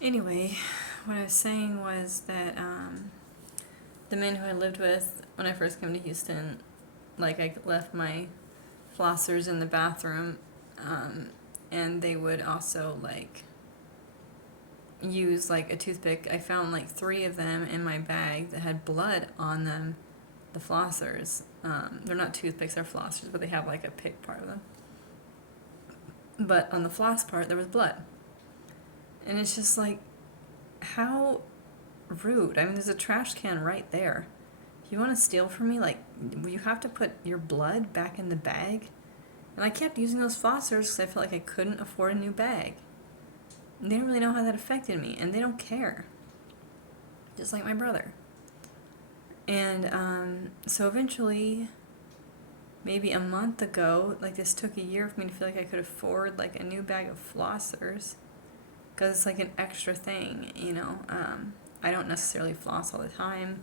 Anyway, what I was saying was that the men who I lived with when I first came to Houston, like I left my flossers in the bathroom, and they would also like use like a toothpick. I found like 3 of them in my bag that had blood on them. The flossers, they're not toothpicks, they're flossers, but they have like a pick part of them. But on the floss part, there was blood. And it's just like, how rude. I mean, there's a trash can right there. If you want to steal from me, like, you have to put your blood back in the bag. And I kept using those flossers because I felt like I couldn't afford a new bag. And they don't really know how that affected me, and they don't care. Just like my brother. And so eventually, maybe a month ago, like this took a year for me to feel like I could afford like a new bag of flossers. Because it's like an extra thing, you know. I don't necessarily floss all the time,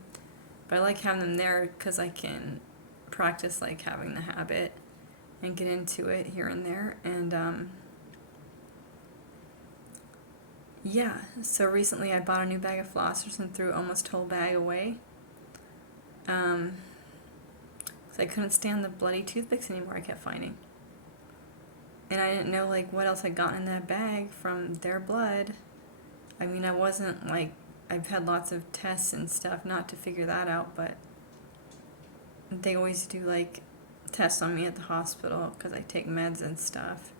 but I like having them there because I can practice like having the habit and get into it here and there. And yeah, so recently I bought a new bag of flossers and threw almost a whole bag away. So I couldn't stand the bloody toothpicks anymore I kept finding. And I didn't know like what else had gotten in that bag from their blood. I mean, I wasn't like, I've had lots of tests and stuff not to figure that out, but they always do like tests on me at the hospital because I take meds and stuff.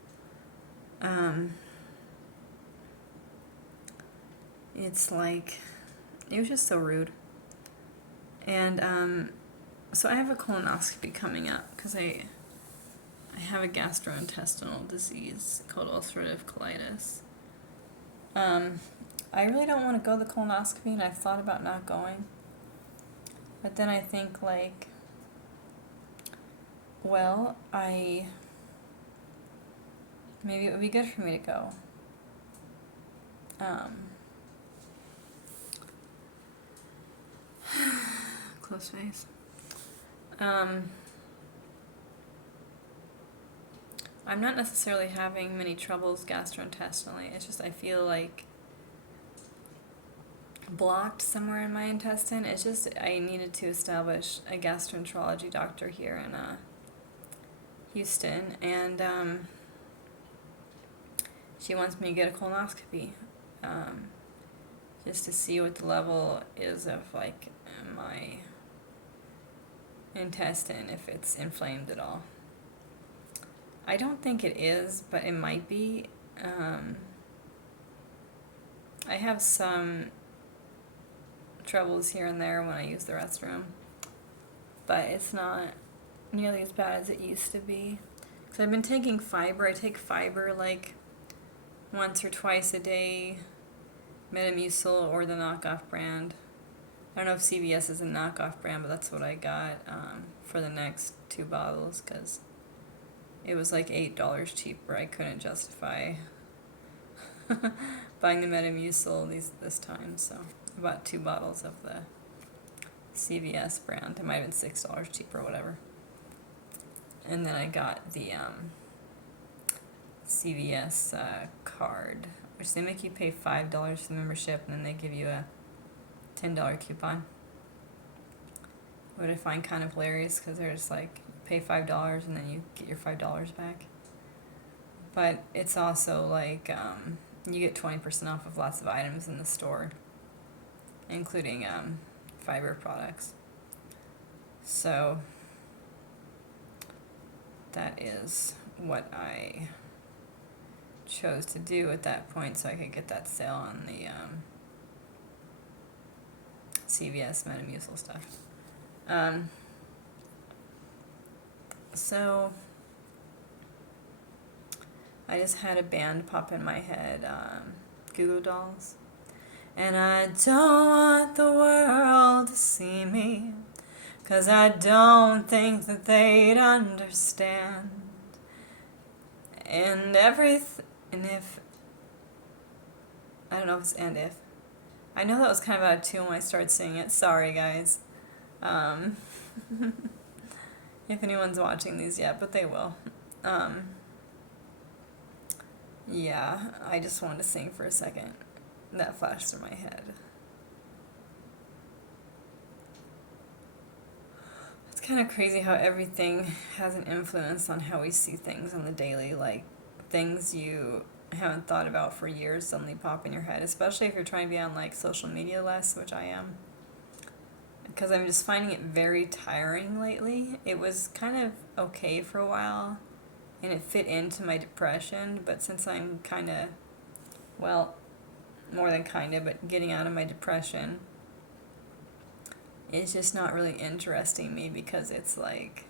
It's like, it was just so rude. And so I have a colonoscopy coming up because I have a gastrointestinal disease called ulcerative colitis. I really don't want to go to the colonoscopy, and I've thought about not going. But then I think, like, well, maybe it would be good for me to go. Close face. I'm not necessarily having many troubles gastrointestinally. It's just I feel like blocked somewhere in my intestine. It's just I needed to establish a gastroenterology doctor here in Houston, and she wants me to get a colonoscopy, just to see what the level is of like my intestine, if it's inflamed at all. I don't think it is, but it might be. I have some troubles here and there when I use the restroom, but it's not nearly as bad as it used to be. Because I've been taking fiber. I take fiber like once or twice a day, Metamucil or the knockoff brand. I don't know if CVS is a knockoff brand, but that's what I got for the next 2 bottles because it was like $8 cheaper. I couldn't justify buying the Metamucil this time, so I bought 2 bottles of the CVS brand. It might have been $6 cheaper or whatever. And then I got the CVS card, which they make you pay $5 for the membership, and then they give you a $10 coupon. What I find kind of hilarious because they're just like, pay $5 and then you get your $5 back. But it's also like you get 20% off of lots of items in the store, including fiber products. So that is what I chose to do at that point so I could get that sale on the CVS Metamucil stuff. So I just had a band pop in my head, Goo Goo Dolls. And I don't want the world to see me, 'cause I don't think that they'd understand. And if, I don't know if it's and if. I know that was kind of out of tune when I started singing it. Sorry, guys. If anyone's watching these yet, but they will. Yeah, I just wanted to sing for a second. that flashed through my head. It's kind of crazy how everything has an influence on how we see things on the daily, like things you haven't thought about for years suddenly pop in your head, especially if you're trying to be on like social media less, which I am. Because I'm just finding it very tiring lately. It was kind of okay for a while, and it fit into my depression, but since I'm kind of, well, more than kind of, but getting out of my depression, it's just not really interesting me because it's like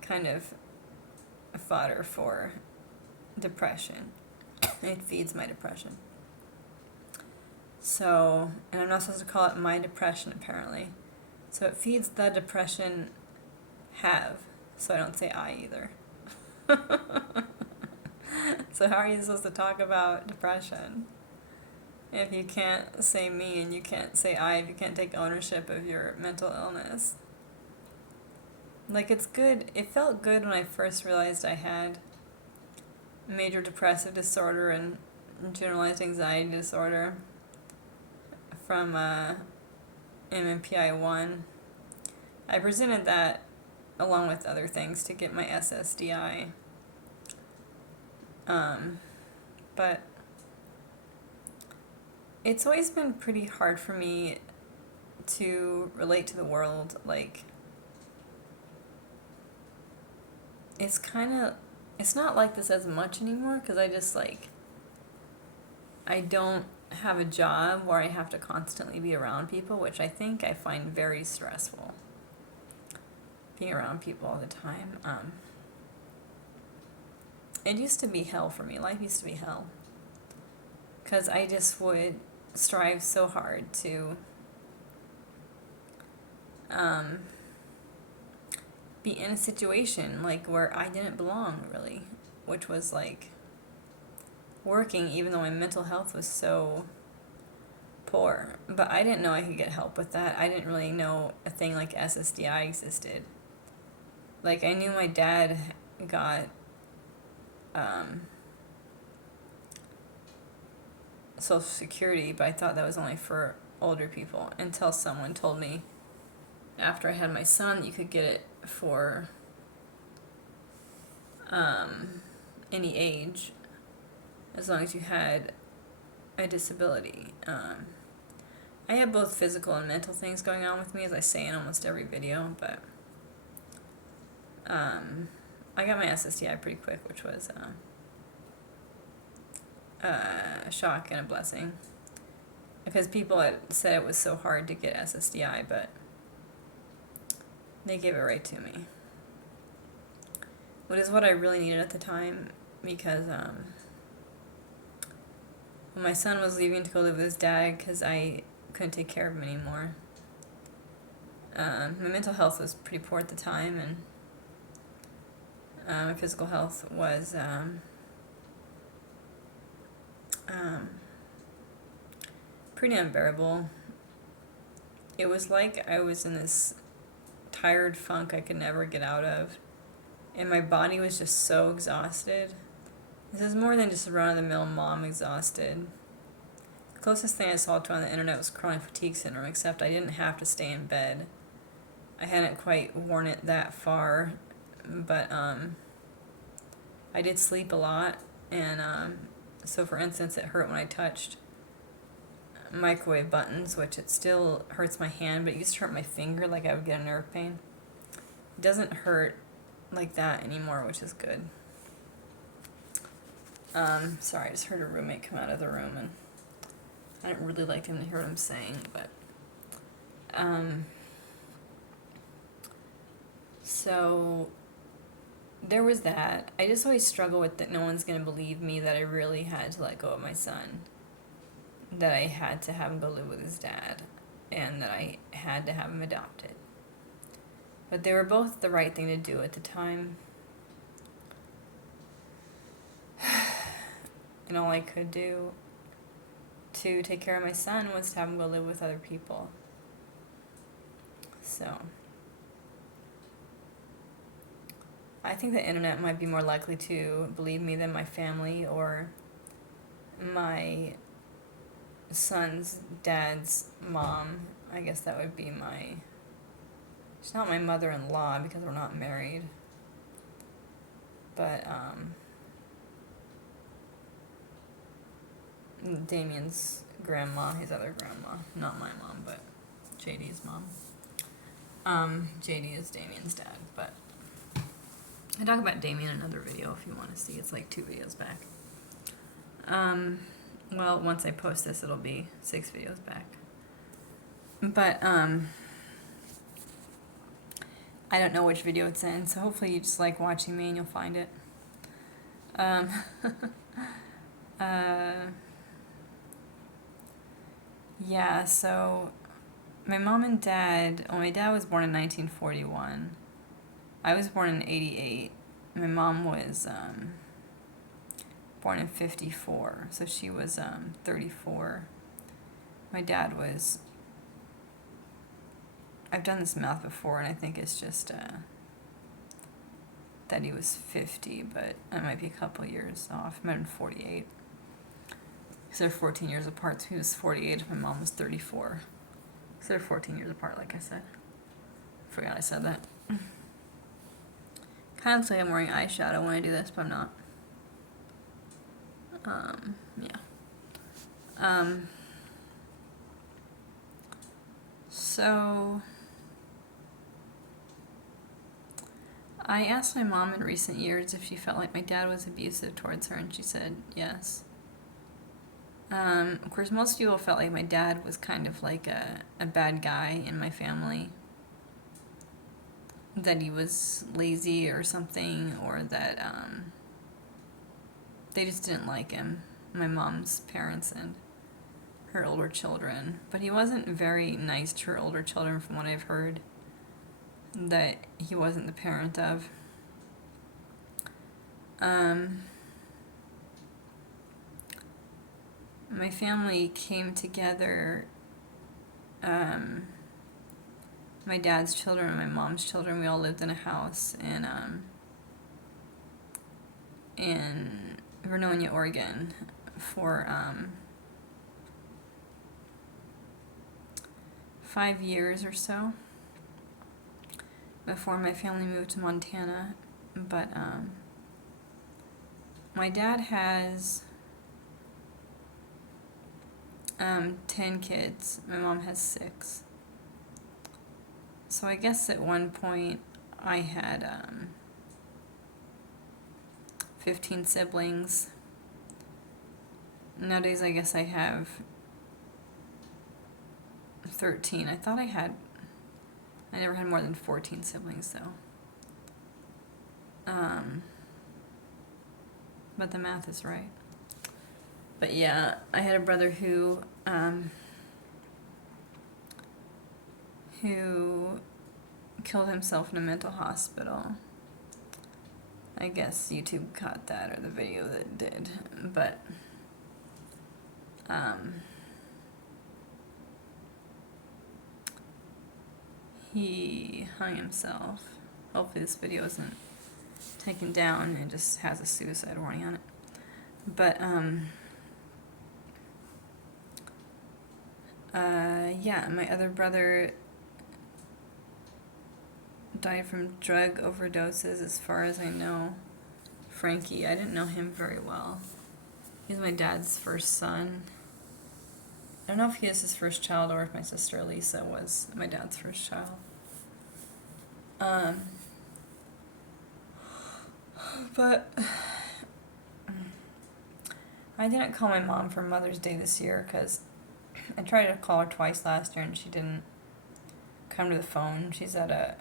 kind of fodder for depression. It feeds my depression. So, and I'm not supposed to call it my depression apparently. So it feeds the depression have, so I don't say I either. So how are you supposed to talk about depression if you can't say me and you can't say I, if you can't take ownership of your mental illness? Like, it's good, it felt good when I first realized I had major depressive disorder and generalized anxiety disorder from MMPI-1. I presented that along with other things to get my SSDI. But it's always been pretty hard for me to relate to the world. Like, it's not like this as much anymore because I just like, I don't have a job where I have to constantly be around people, which I think I find very stressful. Being around people all the time. It used to be hell for me. Life used to be hell. Because I just would strive so hard to be in a situation like where I didn't belong really, which was like working even though my mental health was so poor. But I didn't know I could get help with that. I didn't really know a thing like SSDI existed. Like, I knew my dad got Social Security, but I thought that was only for older people until someone told me after I had my son that you could get it for any age as long as you had a disability. I have both physical and mental things going on with me, as I say in almost every video, but I got my SSDI pretty quick, which was a shock and a blessing. Because people had said it was so hard to get SSDI, but they gave it right to me. Which is what I really needed at the time, because when my son was leaving to go live with his dad because I couldn't take care of him anymore, my mental health was pretty poor at the time, and my physical health was pretty unbearable. It was like I was in this tired funk I could never get out of, and my body was just so exhausted. This is more than just a run-of-the-mill mom exhausted. The closest thing I saw to on the internet was chronic fatigue syndrome, except I didn't have to stay in bed. I hadn't quite worn it that far, but I did sleep a lot, and so for instance, it hurt when I touched microwave buttons, which it still hurts my hand, but it used to hurt my finger, like I would get a nerve pain. It doesn't hurt like that anymore, which is good. Sorry, I just heard a roommate come out of the room, and I didn't really like him to hear what I'm saying, but so there was that. I just always struggle with that no one's going to believe me that I really had to let go of my son, that I had to have him go live with his dad, and that I had to have him adopted. But they were both the right thing to do at the time. And all I could do to take care of my son was to have him go live with other people. So I think the internet might be more likely to believe me than my family or my son's dad's mom, I guess that would be she's not my mother-in-law because we're not married, but Damien's grandma, his other grandma, not my mom, but JD's mom. JD is Damien's dad, but I talk about Damien in another video if you want to see. It's like 2 videos back. Well, once I post this, it'll be 6 videos back. But, I don't know which video it's in, so hopefully you just like watching me and you'll find it. Yeah, so my mom and dad, well, my dad was born in 1941. I was born in 88. My mom was born in 54, so she was 34. My dad was, I've done this math before, and I think it's just that he was 50, but I might be a couple years off. I might have been 48. Because they're 14 years apart, so he was 48, my mom was 34. So they're 14 years apart, like I said. Forgot I said that. Kind of looks like I'm wearing eyeshadow when I do this, but I'm not. Yeah. So I asked my mom in recent years if she felt like my dad was abusive towards her, and she said yes. Of course, most people felt like my dad was kind of like a bad guy in my family. That he was lazy or something, or that they just didn't like him, my mom's parents and her older children. But he wasn't very nice to her older children, from what I've heard, that he wasn't the parent of. My family came together, my dad's children and my mom's children, we all lived in a house in Vernonia, Oregon for 5 years or so before my family moved to Montana. But my dad has 10 kids. My mom has 6. So I guess at one point I had 15 siblings. Nowadays I guess I have 13. I thought I never had more than 14 siblings though. But the math is right. But yeah, I had a brother who killed himself in a mental hospital. I guess YouTube caught that, or the video that did. But he hung himself. Hopefully this video isn't taken down and just has a suicide warning on it. But yeah, my other brother died from drug overdoses, as far as I know. Frankie, I didn't know him very well. He's my dad's first son. I don't know if he is his first child or if my sister Lisa was my dad's first child. But I didn't call my mom for Mother's Day this year because I tried to call her twice last year and she didn't come to the phone. She's at a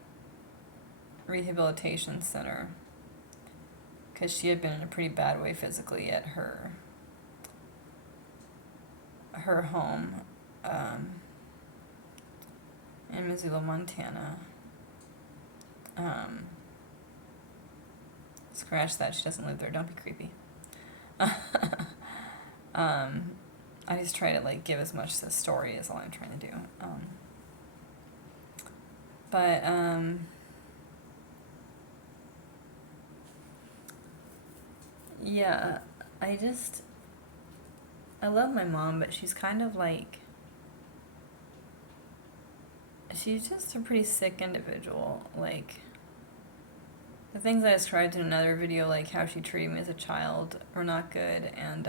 rehabilitation center because she had been in a pretty bad way physically at her home in Missoula, Montana. Scratch that, she doesn't live there, don't be creepy. I just try to like give as much to the story as all I'm trying to do. But yeah, I just I love my mom, but she's kind of like, she's just a pretty sick individual. Like, the things I described in another video, like how she treated me as a child, were not good. And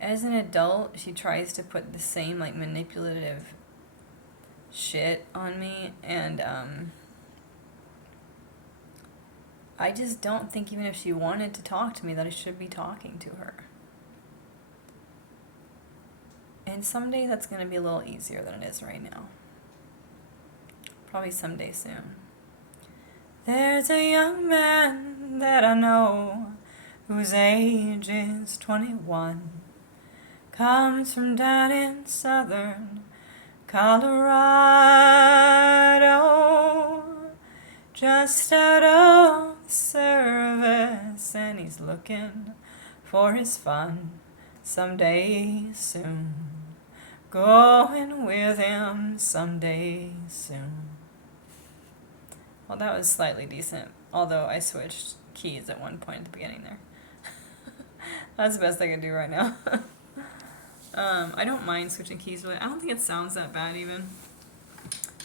as an adult, she tries to put the same, like, manipulative shit on me. And I just don't think, even if she wanted to talk to me, that I should be talking to her. And someday that's going to be a little easier than it is right now. Probably someday soon. There's a young man that I know whose age is 21. Comes from down in southern Colorado. Just out of service, and he's looking for his fun someday soon. Going with him someday soon. Well, that was slightly decent, although I switched keys at one point at the beginning there. That's the best I can do right now. I don't mind switching keys, but I don't think it sounds that bad even.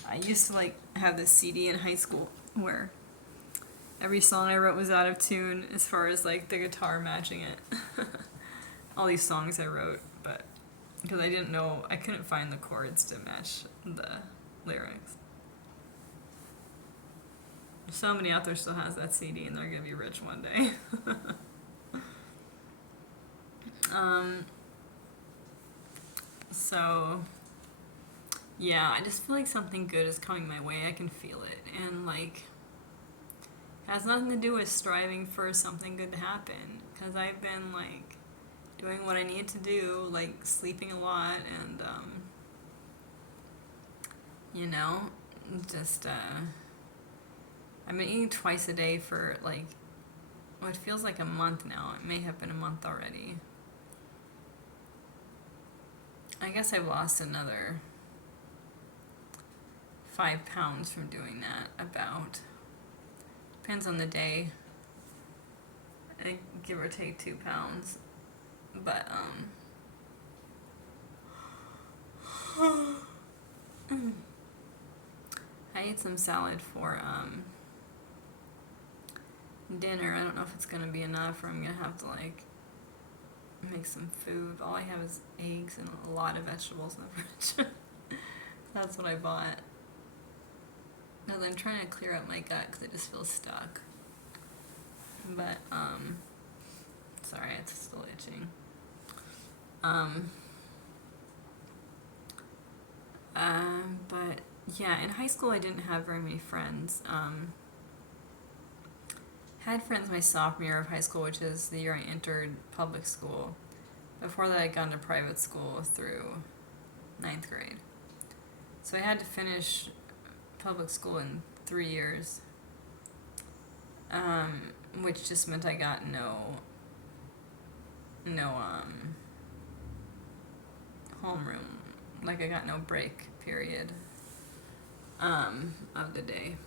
I used to like have this CD in high school where every song I wrote was out of tune as far as like the guitar matching it. All these songs I wrote, but because I didn't know, I couldn't find the chords to match the lyrics. Somebody out there still has that CD and they're gonna be rich one day. So yeah, I just feel like something good is coming my way. I can feel it, and like it has nothing to do with striving for something good to happen, because I've been like doing what I need to do, like sleeping a lot, and you know, just I've been eating twice a day for like what feels like a month now. It may have been a month already. I guess I've lost another 5 pounds from doing that, about. Depends on the day. I give or take 2 pounds. But, I ate some salad for, dinner. I don't know if it's gonna be enough, or I'm gonna have to, like, make some food. All I have is eggs and a lot of vegetables in the fridge. That's what I bought. Because I'm trying to clear up my gut because it just feels stuck. But, sorry, it's still itching. But yeah, in high school I didn't have very many friends. Had friends my sophomore year of high school, which is the year I entered public school. Before that, I'd gone to private school through 9th grade. So I had to finish public school in 3 years, which just meant I got no homeroom. Like, I got no break period of the day,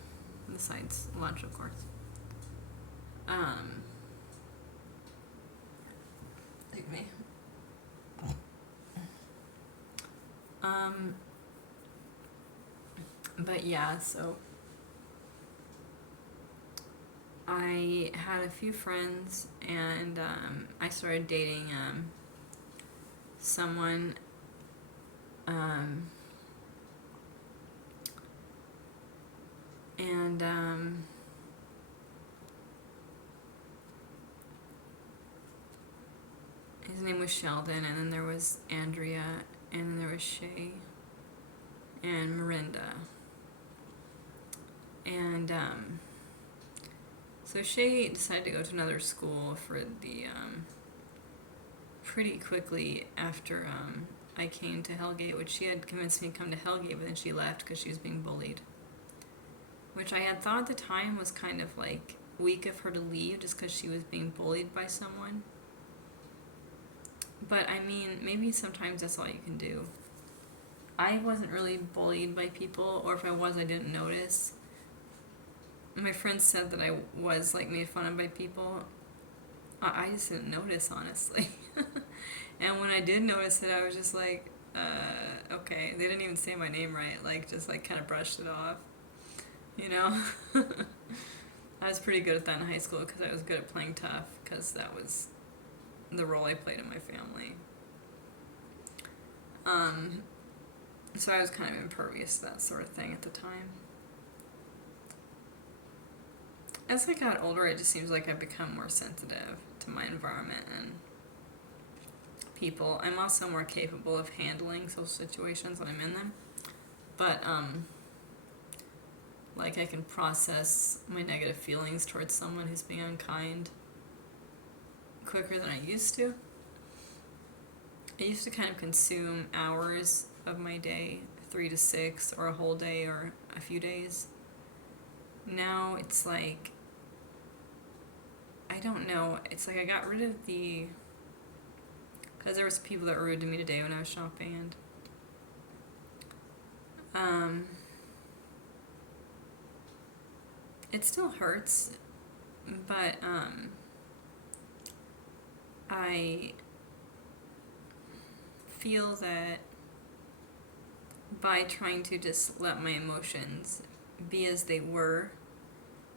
besides lunch, of course. Take me. But yeah, so I had a few friends, and I started dating someone, and his name was Sheldon, and then there was Andrea, and then there was Shay and Miranda. And so Shay decided to go to another school for the pretty quickly after I came to Hellgate, which she had convinced me to come to Hellgate, but then she left because she was being bullied. Which I had thought at the time was kind of like weak of her to leave just because she was being bullied by someone. But I mean, maybe sometimes that's all you can do. I wasn't really bullied by people, or if I was, I didn't notice. My friends said that I was like made fun of by people. I just didn't notice, honestly. And when I did notice it, I was just like, okay. They didn't even say my name right. Like, just like kind of brushed it off. You know? I was pretty good at that in high school because I was good at playing tough because that was the role I played in my family. So I was kind of impervious to that sort of thing at the time. As I got older, it just seems like I've become more sensitive to my environment and people. I'm also more capable of handling social situations when I'm in them. But, like, I can process my negative feelings towards someone who's being unkind quicker than I used to. I used to kind of consume hours of my day, 3 to 6, or a whole day, or a few days. Now it's like, I don't know, it's like I got rid of because there was people that were rude to me today when I was shopping, and it still hurts, but I feel that by trying to just let my emotions be as they were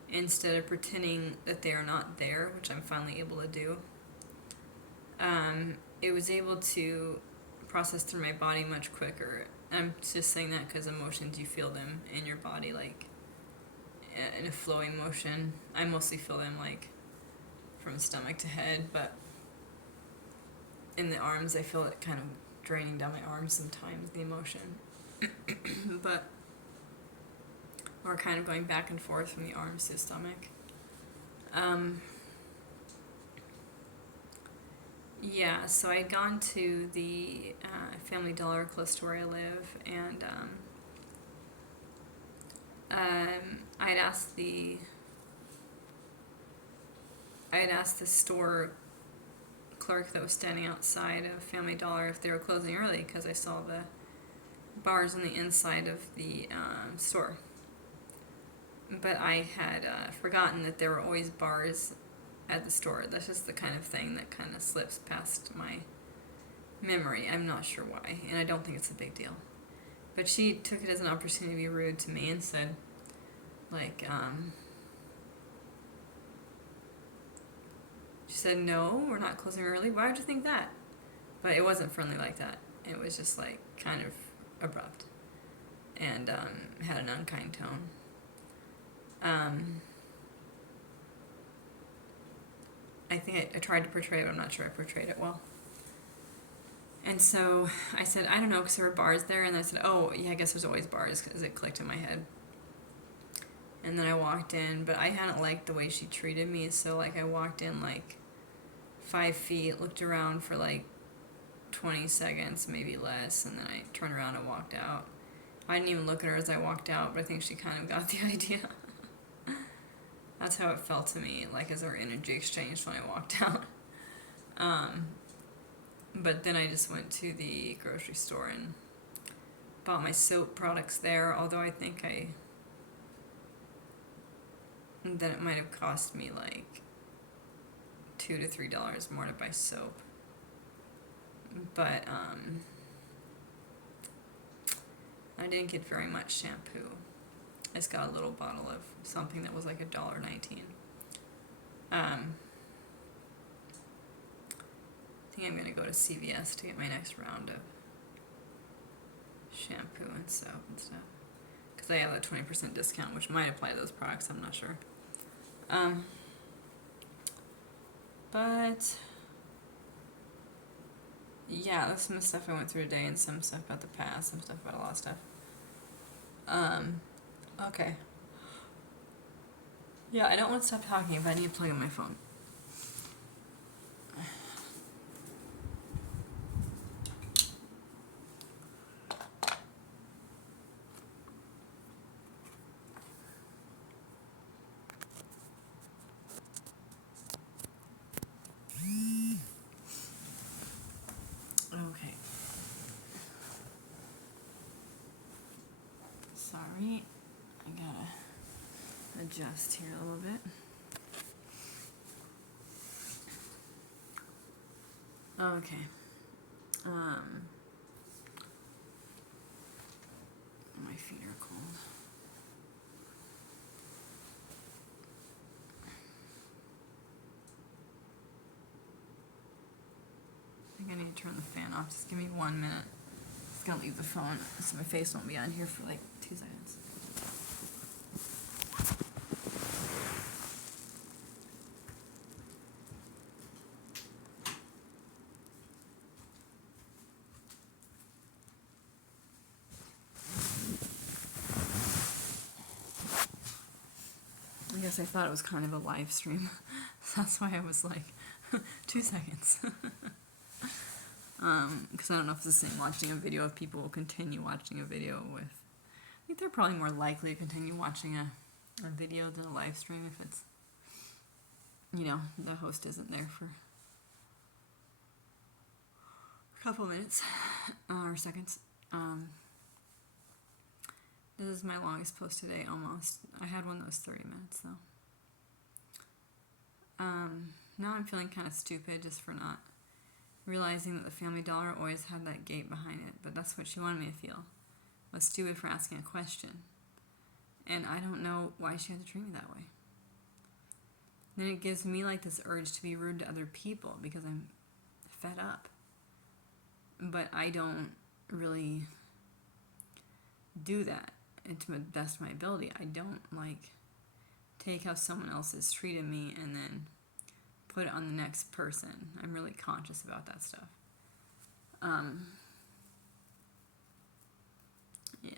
instead of pretending that they are not there, which I'm finally able to do, it was able to process through my body much quicker. I'm just saying that because emotions, you feel them in your body, like in a flowing motion. I mostly feel them like from stomach to head, but in the arms, I feel it kind of draining down my arms sometimes, the emotion. But, or kind of going back and forth from the arms to the stomach. Yeah, so I'd gone to the Family Dollar close to where I live, and I'd asked the store clerk that was standing outside of Family Dollar if they were closing early, because I saw the bars on the inside of the store. But I had forgotten that there were always bars at the store. That's just the kind of thing that kind of slips past my memory. I'm not sure why, and I don't think it's a big deal. But she took it as an opportunity to be rude to me and said, like, she said, no, we're not closing early. Why would you think that? But it wasn't friendly like that. It was just like kind of abrupt and had an unkind tone. I think I tried to portray it, but I'm not sure I portrayed it well. And so I said, I don't know, because there were bars there. And I said, oh, yeah, I guess there's always bars, because it clicked in my head. And then I walked in, but I hadn't liked the way she treated me. So, like, I walked in, like, 5 feet, looked around for, like, 20 seconds, maybe less. And then I turned around and walked out. I didn't even look at her as I walked out, but I think she kind of got the idea. That's how it felt to me, like as our energy exchanged when I walked out. But then I just went to the grocery store and bought my soap products there, although I think then it might have cost me like $2 to $3 more to buy soap. But I didn't get very much shampoo. I just got a little bottle of something that was like $1.19. I think I'm gonna go to CVS to get my next round of shampoo and soap and stuff, because I have a 20% discount, which might apply to those products. I'm not sure. But yeah, that's some stuff I went through today, and some stuff about the past, some stuff about a lot of stuff. Okay. Yeah, I don't want to stop talking if I need to plug in my phone. Okay. Sorry, I gotta adjust here a little bit. Okay. Um, my feet are cold. I think I need to turn the fan off. Just give me 1 minute. Just gonna leave the phone so my face won't be on here for like 2 seconds. I guess I thought it was kind of a live stream. That's why I was like, 2 seconds. Because I don't know if it's the same watching a video if people will continue watching a video with. I think they're probably more likely to continue watching a video than a live stream if it's, you know, the host isn't there for a couple minutes or seconds. This is my longest post today, almost. I had one that was 30 minutes, though. Now I'm feeling kind of stupid just for not realizing that the Family Dollar always had that gate behind it, but that's what she wanted me to feel. I was stupid for asking a question. And I don't know why she had to treat me that way. Then it gives me like this urge to be rude to other people because I'm fed up. But I don't really do that to the best of my ability. I don't like take how someone else has treated me and then put it on the next person. I'm really conscious about that stuff. Yeah.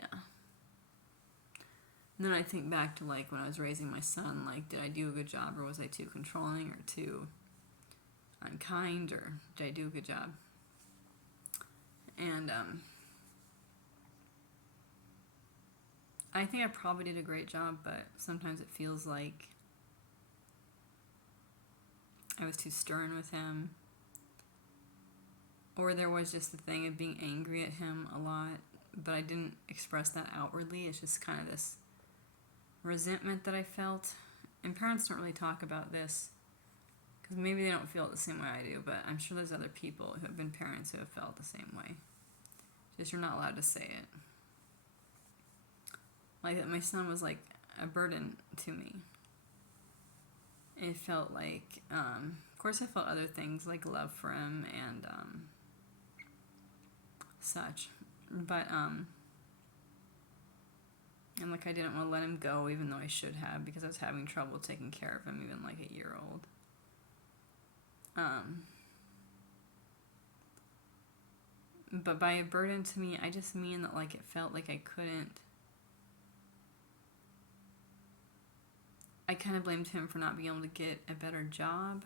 And then I think back to like when I was raising my son, like did I do a good job or was I too controlling or too unkind or did I do a good job? And I think I probably did a great job, but sometimes it feels like I was too stern with him. Or there was just the thing of being angry at him a lot, but I didn't express that outwardly. It's just kind of this resentment that I felt. And parents don't really talk about this because maybe they don't feel it the same way I do, but I'm sure there's other people who have been parents who have felt the same way. Just you're not allowed to say it. Like that my son was like a burden to me. It felt like, of course I felt other things like love for him and such. But, and like I didn't want to let him go even though I should have because I was having trouble taking care of him even like a year old. But by a burden to me, I just mean that like it felt like I kind of blamed him for not being able to get a better job.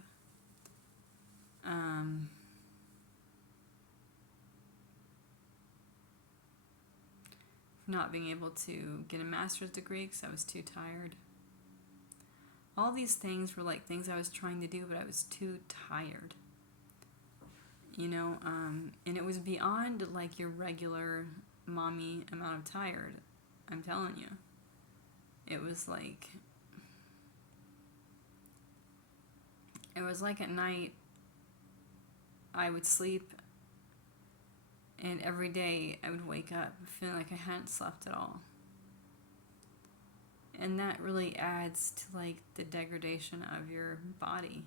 Not being able to get a master's degree because I was too tired. All these things were like things I was trying to do, but I was too tired. You know, and it was beyond like your regular mommy amount of tired. I'm telling you. It was like at night I would sleep and every day I would wake up feeling like I hadn't slept at all. And that really adds to like the degradation of your body.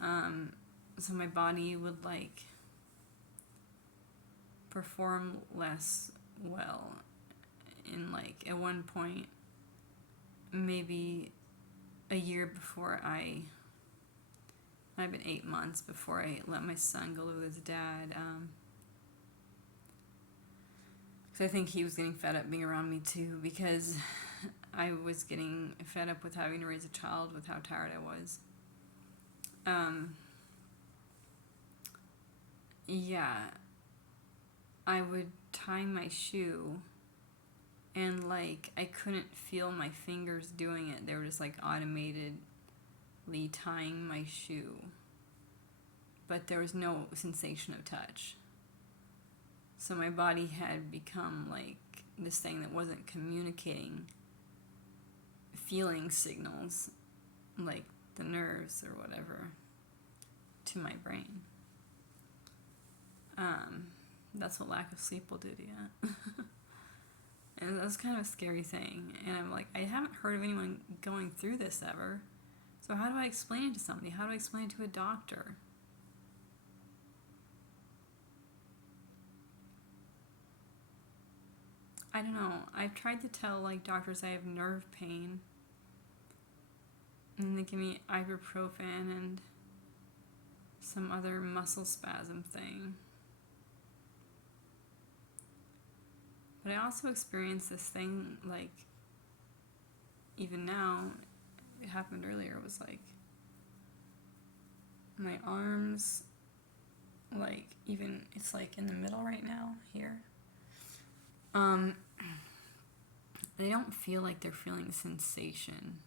So my body would like perform less well. In like at one point, maybe a year before might have been 8 months before I let my son go live with his dad. Because I think he was getting fed up being around me too, because I was getting fed up with having to raise a child with how tired I was. Yeah, I would tie my shoe and like I couldn't feel my fingers doing it. They were just like automatedly tying my shoe. But there was no sensation of touch. So my body had become like this thing that wasn't communicating feeling signals, like the nerves or whatever, to my brain. That's what lack of sleep will do to you. And that's kind of a scary thing. And I'm like, I haven't heard of anyone going through this ever. So how do I explain it to somebody? How do I explain it to a doctor? I don't know. I've tried to tell like doctors I have nerve pain, and they give me ibuprofen and some other muscle spasm thing. But I also experienced this thing, like, even now, it happened earlier, it was like, my arms, like, even, it's like in the middle right now, here. They don't feel like they're feeling sensation.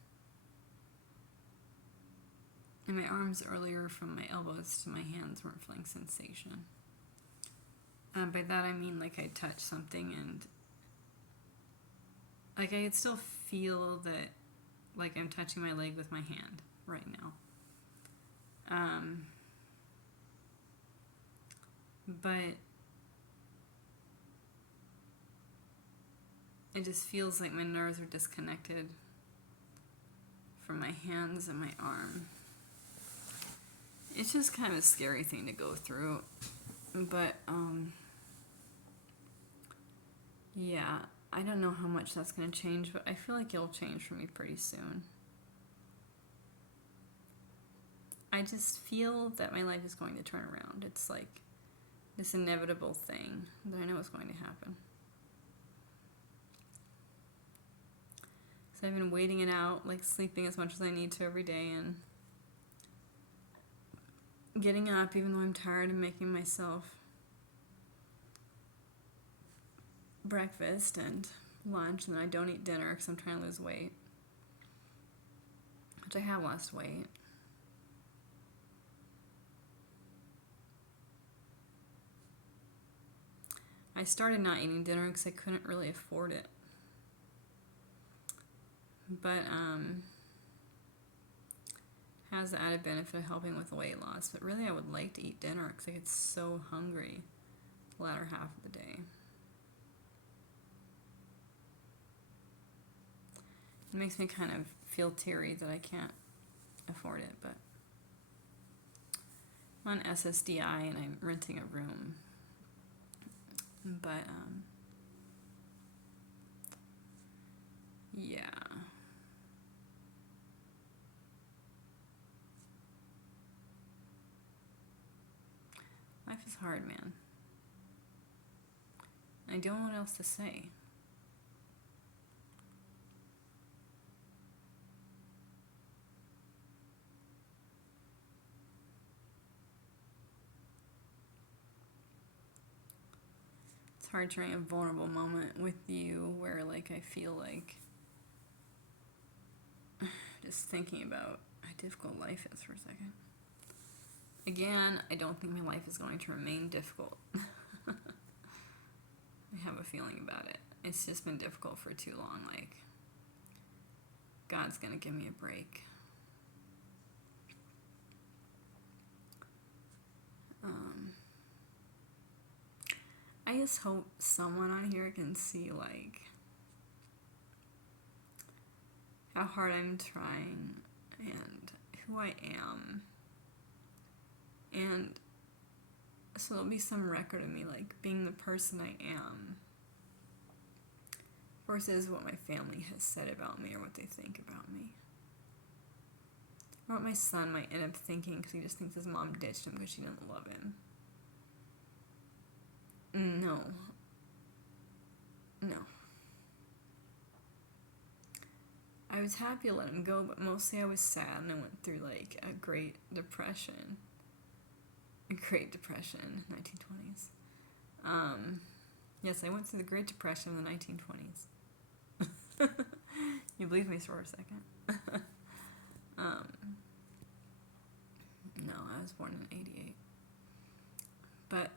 And my arms earlier from my elbows to my hands weren't feeling sensation. By that I mean like I touch something and like I could still feel that like I'm touching my leg with my hand right now. But it just feels like my nerves are disconnected from my hands and my arm. It's just kind of a scary thing to go through. But, yeah, I don't know how much that's going to change, but I feel like it'll change for me pretty soon. I just feel that my life is going to turn around. It's like this inevitable thing that I know is going to happen. So I've been waiting it out, like sleeping as much as I need to every day and getting up even though I'm tired and making myself breakfast and lunch, and then I don't eat dinner because I'm trying to lose weight, which I have lost weight. I started not eating dinner because I couldn't really afford it. But has the added benefit of helping with weight loss. But really I would like to eat dinner because I get so hungry the latter half of the day. It makes me kind of feel teary that I can't afford it, but I'm on SSDI and I'm renting a room. But, yeah. Life is hard, man. I don't know what else to say. It's hard during a vulnerable moment with you where, like, I feel like just thinking about how difficult life is for a second. Again, I don't think my life is going to remain difficult. I have a feeling about it. It's just been difficult for too long. Like, God's gonna give me a break. I just hope someone on here can see, like, how hard I'm trying and who I am. And so there'll be some record of me, like, being the person I am versus what my family has said about me or what they think about me. Or what my son might end up thinking because he just thinks his mom ditched him because she didn't love him. No. I was happy to let him go, but mostly I was sad and I went through, like, a Great Depression. A Great Depression, 1920s. Yes, I went through the Great Depression in the 1920s. You believe me for a second? No, I was born in 88. But,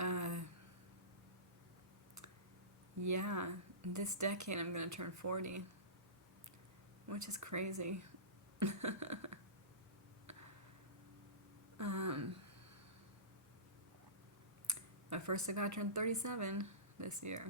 yeah, this decade I'm gonna turn 40, which is crazy. my first guy turned 37 this year.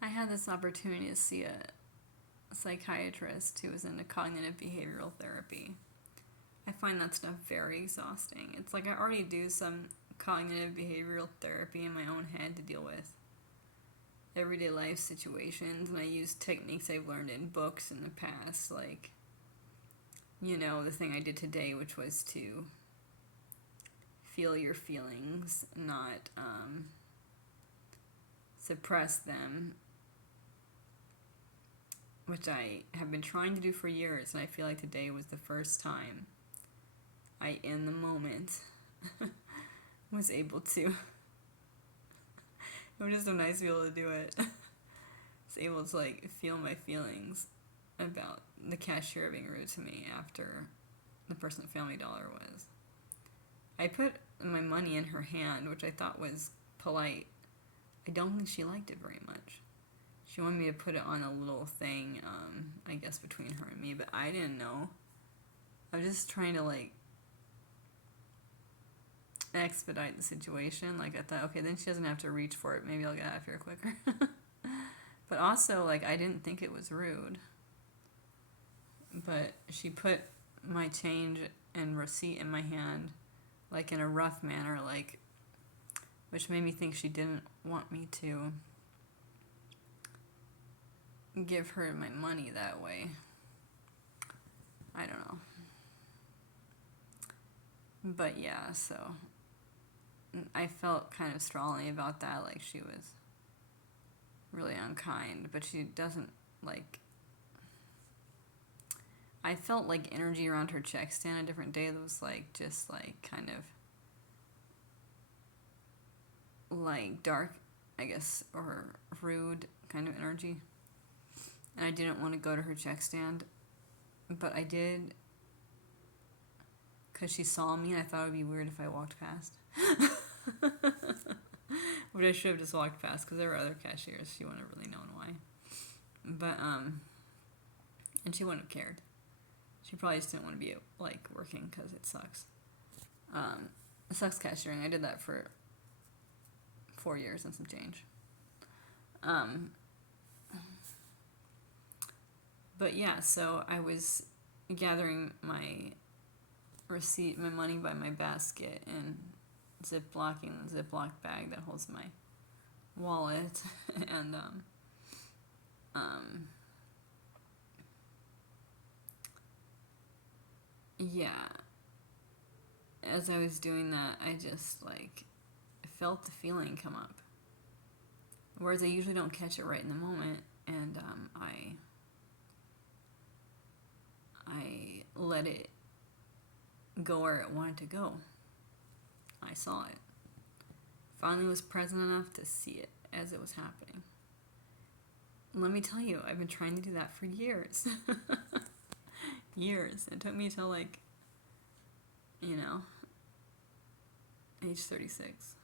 I had this opportunity to see a psychiatrist who was into cognitive behavioral therapy. I find that stuff very exhausting. It's like I already do some cognitive behavioral therapy in my own head to deal with everyday life situations, and I use techniques I've learned in books in the past, like, you know, the thing I did today, which was to feel your feelings, not suppress them, which I have been trying to do for years, and I feel like today was the first time I, in the moment, was able to. It was just so nice to be able to do it. I was able to, like, feel my feelings about the cashier being rude to me after the person at Family Dollar was. I put my money in her hand, which I thought was polite. I don't think she liked it very much. She wanted me to put it on a little thing, I guess, between her and me, but I didn't know. I was just trying to, like, expedite the situation. Like, I thought, okay, then she doesn't have to reach for it. Maybe I'll get out of here quicker. But also, like, I didn't think it was rude. But she put my change and receipt in my hand, like, in a rough manner, like, which made me think she didn't want me to give her my money that way. I don't know. But yeah, so I felt kind of strongly about that, like she was really unkind, but she doesn't, like, I felt like energy around her check stand a different day that was like just like kind of like dark, I guess, or rude kind of energy. And I didn't want to go to her check stand, but I did because she saw me, and I thought it would be weird if I walked past. But I should have just walked past because there were other cashiers. She wouldn't have really known why. But, and she wouldn't have cared. She probably just didn't want to be, like, working because it sucks. It sucks cashiering. I did that for 4 years and some change. But yeah, so I was gathering my receipt, my money by my basket, and zip-locking the Ziploc bag that holds my wallet, and yeah, as I was doing that, I just, like, felt the feeling come up, whereas I usually don't catch it right in the moment, and I let it go where it wanted to go. I saw it. Finally was present enough to see it as it was happening. And let me tell you, I've been trying to do that for years. Years. It took me till, like, you know, age 36.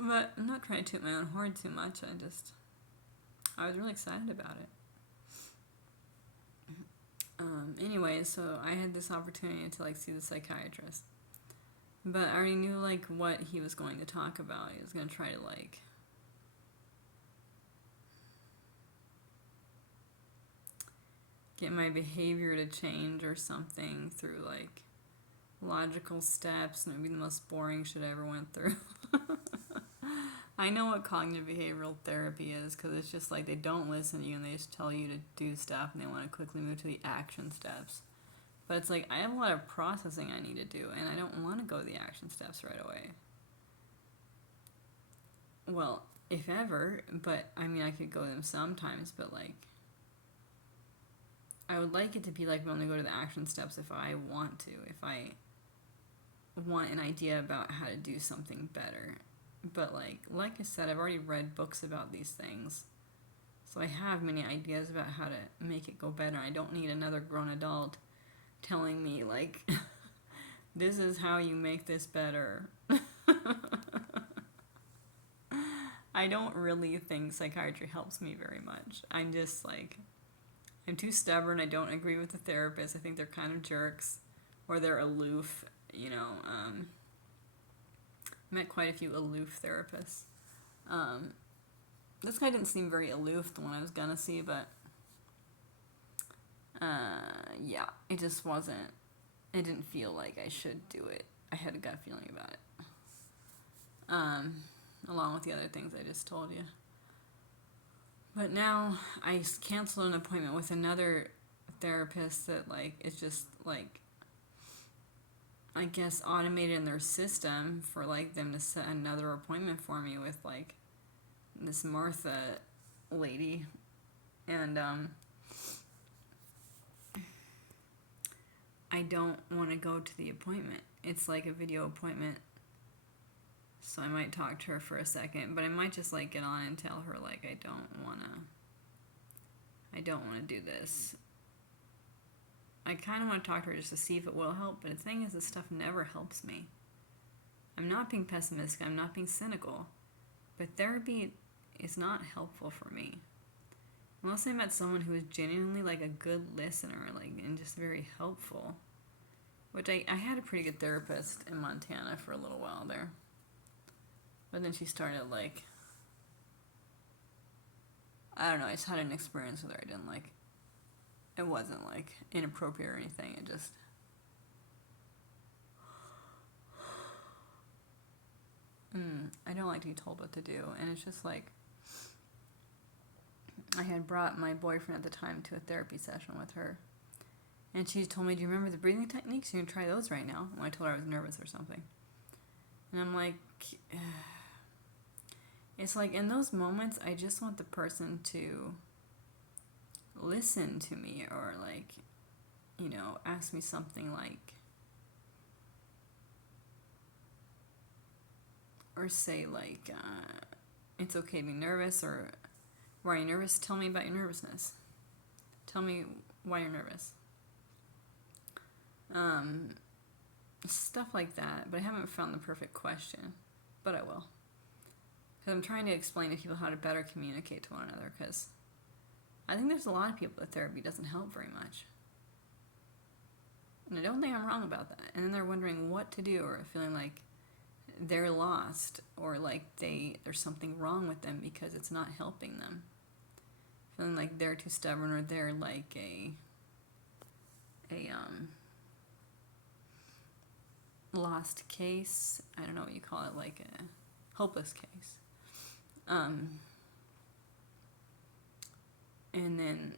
But I'm not trying to toot my own horn too much. I was really excited about it. Anyway, so I had this opportunity to, like, see the psychiatrist. But I already knew, like, what he was going to talk about. He was going to try to, like, get my behavior to change or something through, like, logical steps, and it would be the most boring shit I ever went through. I know what cognitive behavioral therapy is, because it's just like they don't listen to you and they just tell you to do stuff and they want to quickly move to the action steps. But it's like, I have a lot of processing I need to do, and I don't want to go to the action steps right away. Well, if ever, but I mean, I could go to them sometimes, but, like, I would like it to be like we only go to the action steps if I want to, if I want an idea about how to do something better. But, like I said, I've already read books about these things, So I have many ideas about how to make it go better. I don't need another grown adult telling me, like, this is how you make this better. I don't really think psychiatry helps me very much. I'm just like, I'm too stubborn. I don't agree with the therapist. I think they're kind of jerks, or they're aloof. Met quite a few aloof therapists. This guy didn't seem very aloof, the one I was gonna see, but yeah, it just wasn't. It didn't feel like I should do it. I had a gut feeling about it. Along with the other things I just told you. But now I canceled an appointment with another therapist that, like, it's just like, I guess, automated in their system for, like, them to set another appointment for me with, like, this Martha lady. And I don't want to go to the appointment. It's like a video appointment. So I might talk to her for a second, but I might just, like, get on and tell her, like, I don't want to do this. I kind of want to talk to her just to see if it will help, but the thing is, this stuff never helps me. I'm not being pessimistic, I'm not being cynical, but therapy is not helpful for me. Unless I met someone who was genuinely, like, a good listener, like, and just very helpful. Which I had a pretty good therapist in Montana for a little while there. But then she started, like, I don't know, I just had an experience with her I didn't like. It wasn't, like, inappropriate or anything, it just... I don't like to be told what to do, and it's just, like... I had brought my boyfriend at the time to a therapy session with her. And she told me, do you remember the breathing techniques? You can try those right now. When I told her I was nervous or something. And I'm like... It's like, in those moments, I just want the person to listen to me, or, like, ask me something like, or say, like, it's okay to be nervous, or, why are you nervous? Tell me about your nervousness. Tell me why you're nervous. Stuff like that, but I haven't found the perfect question, but I will. Because I'm trying to explain to people how to better communicate to one another, because I think there's a lot of people that therapy doesn't help very much. And I don't think I'm wrong about that. And then they're wondering what to do, or feeling like they're lost, or like there's something wrong with them because it's not helping them. Feeling like they're too stubborn, or they're like a lost case. I don't know what you call it, like a hopeless case. And then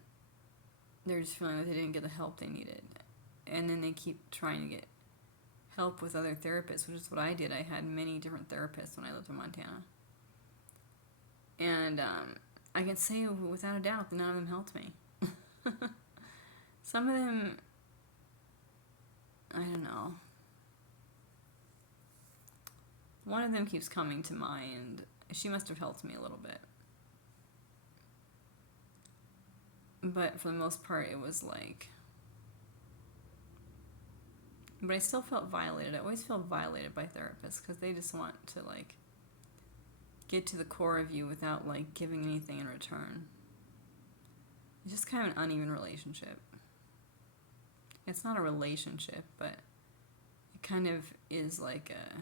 they're just feeling like they didn't get the help they needed. And then they keep trying to get help with other therapists, which is what I did. I had many different therapists when I lived in Montana. And I can say without a doubt that none of them helped me. Some of them, I don't know. One of them keeps coming to mind. She must have helped me a little bit. But for the most part, it was like... But I still felt violated. I always feel violated by therapists, because they just want to, like, get to the core of you without, like, giving anything in return. It's just kind of an uneven relationship. It's not a relationship, but it kind of is like a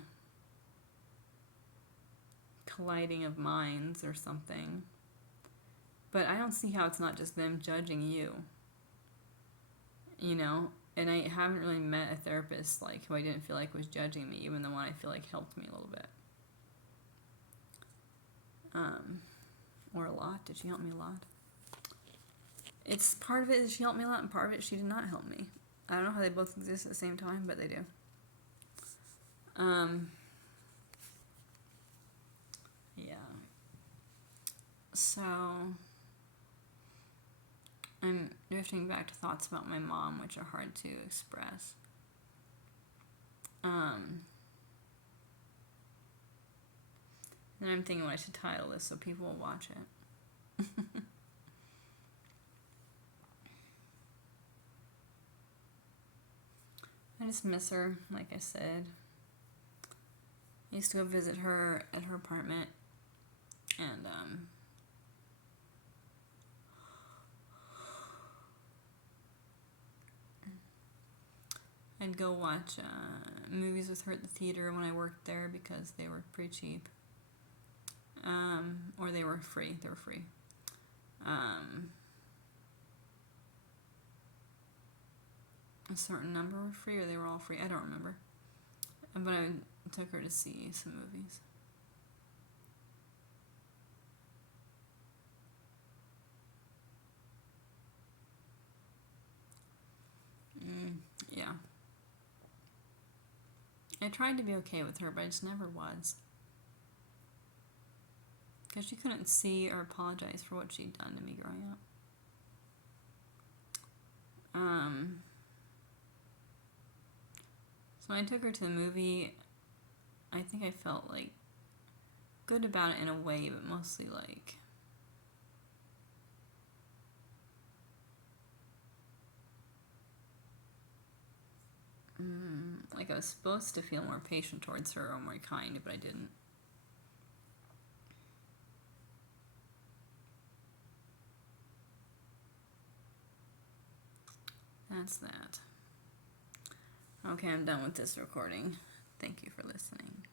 colliding of minds or something. But I don't see how it's not just them judging you. And I haven't really met a therapist, like, who I didn't feel like was judging me, even the one I feel like helped me a little bit. Or a lot. Did she help me a lot? It's part of it is she helped me a lot, and part of it she did not help me. I don't know how they both exist at the same time, but they do. Yeah. So I'm drifting back to thoughts about my mom, which are hard to express. Then I'm thinking what I should title this so people will watch it. I just miss her, like I said. I used to go visit her at her apartment, and I'd go watch movies with her at the theater when I worked there because they were pretty cheap. Or they were free. They were free. A certain number were free, or they were all free. I don't remember. But I took her to see some movies. Yeah. I tried to be okay with her, but I just never was. Because she couldn't see or apologize for what she'd done to me growing up. So when I took her to the movie, I think I felt like good about it in a way, but mostly like I was supposed to feel more patient towards her or more kind, but I didn't. That's that. Okay, I'm done with this recording. Thank you for listening.